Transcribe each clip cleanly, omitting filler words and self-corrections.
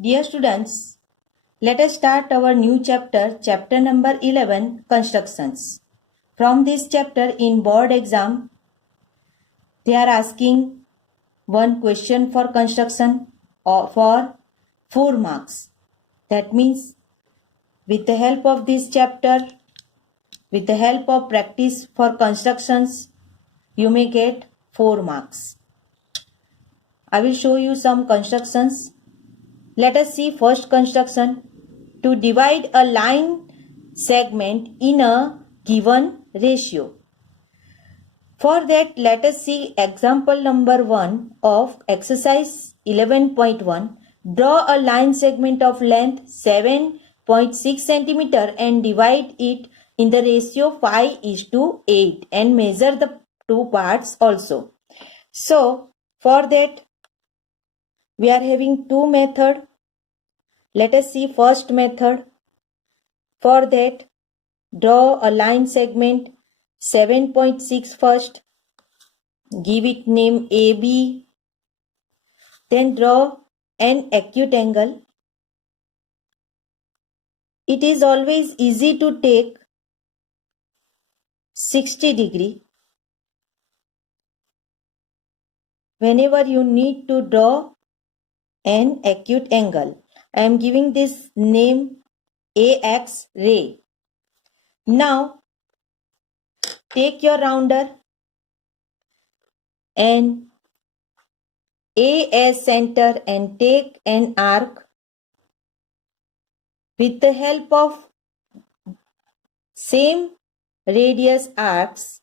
Dear students, let us start our new chapter, chapter number 11, Constructions. From this chapter in board exam, they are asking one question for construction or for 4 marks. That means with the help of this chapter, with the help of practice for constructions, you may get 4 marks. I will show you some constructions. Let us see first construction. To divide a line segment in a given ratio. For that, let us see example number 1 of exercise 11.1. Draw a line segment of length 7.6 cm and divide it in the ratio 5:8 and measure the two parts also. So, for that, we are having two methods. Let us see first method. For that, draw a line segment 7.6 first. Give it name AB. Then draw an acute angle. It is always easy to take 60 degree. Whenever you need to draw an acute angle, I am giving this name AX ray. Now, take your rounder and A as center and take an arc. With the help of same radius arcs,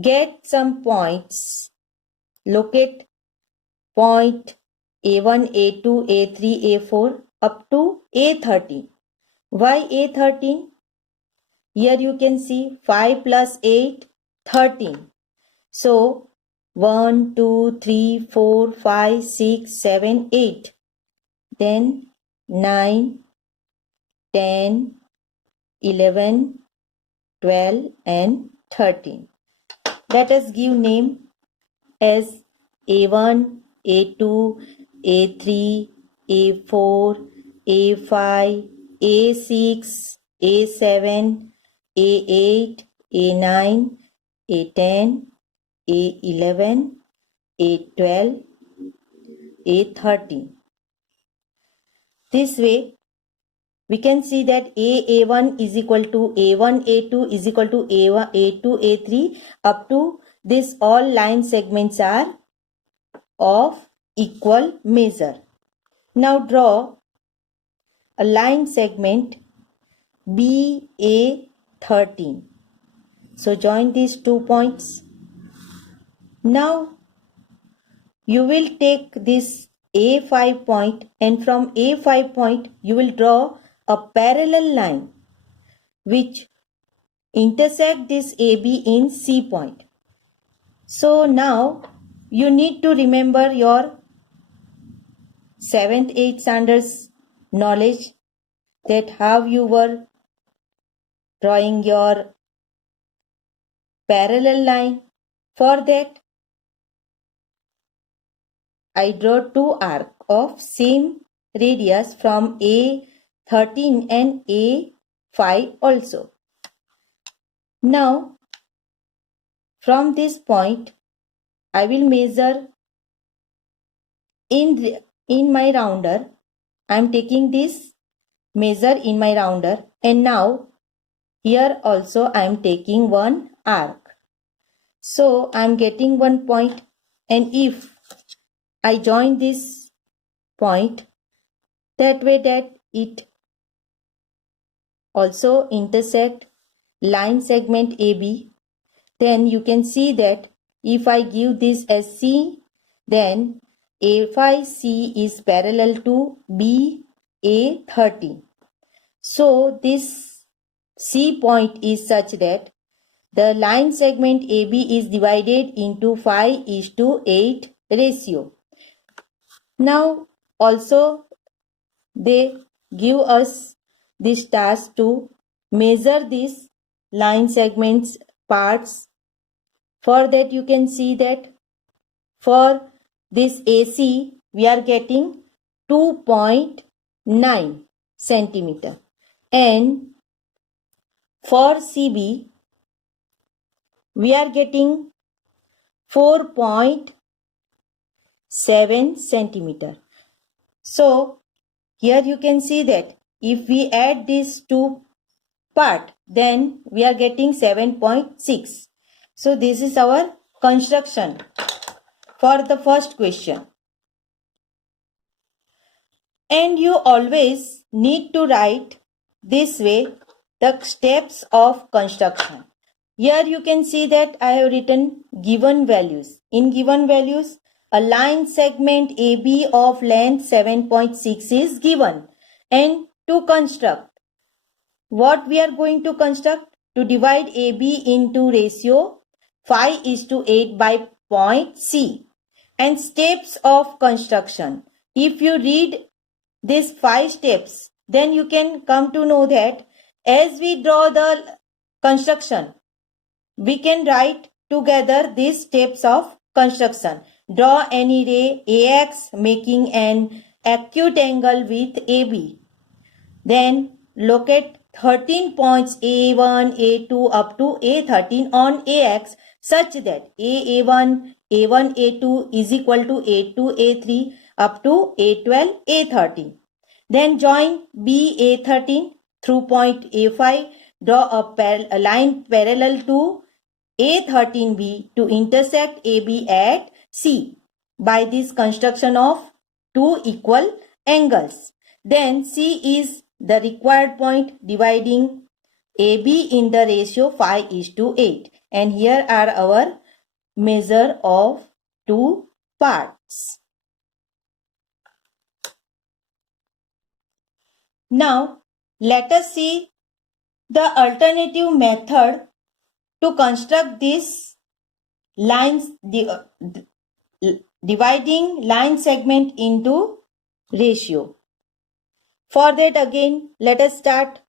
get some points. Locate point A1, A2, A3, A4 up to A13. Why A13? Here you can see 5 plus 8, 13. So 1, 2, 3, 4, 5, 6, 7, 8. Then 9, 10, 11, 12 and 13. Let us give name as A1, A2, A3, A4, A5, A6, A7, A8, A9, A10, A11, A12, A13. This way, we can see that A1 is equal to A1, A2 is equal to A1, A2, A3 up to this all line segments are of equal measure. Now draw a line segment BA13. So join these 2 points. Now you will take this A5 point and from A5 point you will draw a parallel line which intersect this AB in C point. So now you need to remember your 7th, 8th standards knowledge that how you were drawing your parallel line. For that, I draw two arcs of same radius from A13 and A5 also. Now, from this point, I will measure in my rounder. I am taking this measure in my rounder and now here also I am taking one arc. So I am getting 1 point, and if I join this point that way that it also intersect line segment AB, then you can see that if I give this as C, then A5C is parallel to BA13. So this C point is such that the line segment AB is divided into 5:8 ratio. Now also they give us this task to measure these line segments parts. For that you can see that for this AC we are getting 2.9 centimeter, and for CB we are getting 4.7 centimeter. So here you can see that if we add these two part, then we are getting 7.6. So this is our construction for the first question. And you always need to write this way the steps of construction. Here you can see that I have written given values. In given values, a line segment AB of length 7.6 is given. And to construct, what we are going to construct? To divide AB into ratio 5:8 by point C. And steps of construction. If you read these 5 steps, then you can come to know that as we draw the construction, we can write together these steps of construction. Draw any ray AX making an acute angle with AB. Then locate 13 points A1, A2 up to A13 on AX such that A1, A2 is equal to A2, A3 up to A12, A13. Then join BA13 through point A5. Draw a line parallel to A13B to intersect AB at C by this construction of two equal angles. Then C is the required point dividing AB in the ratio 5:8. And here are our measure of two parts. Now, let us see the alternative method to construct this lines, dividing line segment into ratio. For that, again, let us start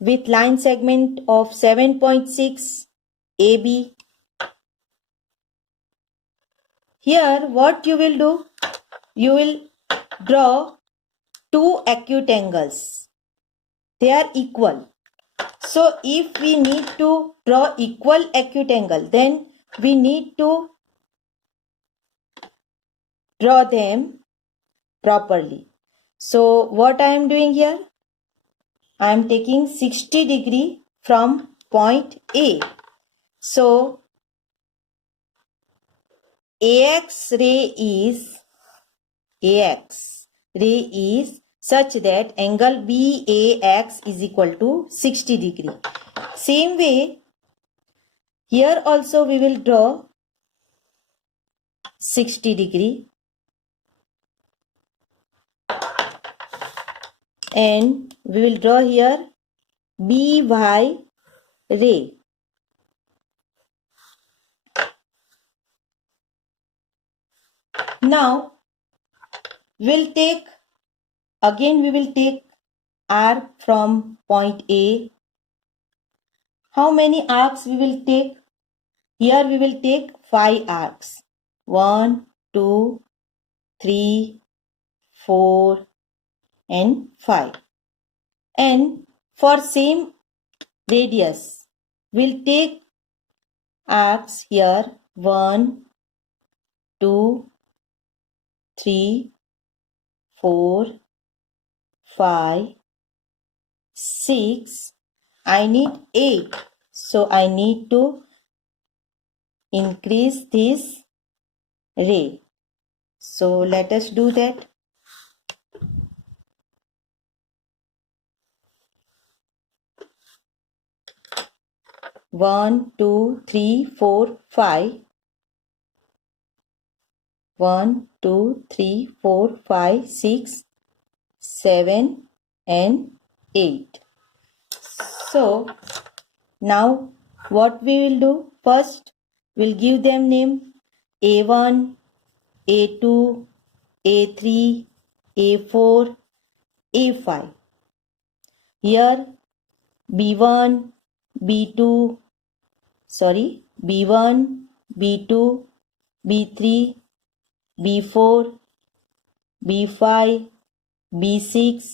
with line segment of 7.6 AB. Here, what you will do? You will draw two acute angles. They are equal. So if we need to draw equal acute angle, then we need to draw them properly. So what I am doing here? I am taking 60 degree from point A. So AX ray is such that angle BAX is equal to 60 degree. Same way, here also we will draw 60 degree. And we will draw here BY ray. Now, we will take arc from point A. How many arcs we will take? Here we will take 5 arcs. 1, 2, 3, 4 and 5. And for same radius, we'll take arcs here 1, 2, 3, 4, 5, 6. I need 8. So I need to increase this ray. So let us do that. One, two, three, four, 5. 1, 2, 3, 4, 5, 6, 7 and 8. So now what we will do? First we'll give them name A1, A2, A3, A4, A5. Here B1, B1, B2, B3, B4, B5, B6,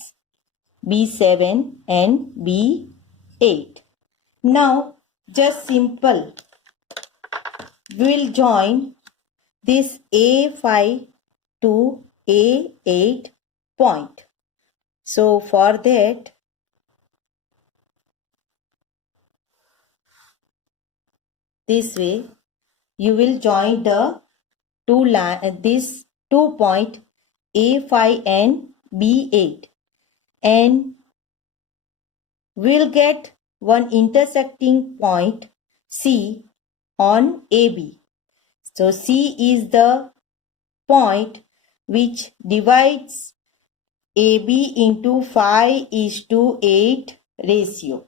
B7 and B8. Now just simple. We will join this A5 to A8 point. So for that, this way you will join the this 2 point A5 and B8 and we'll get one intersecting point C on AB. So C is the point which divides AB into 5:8 ratio.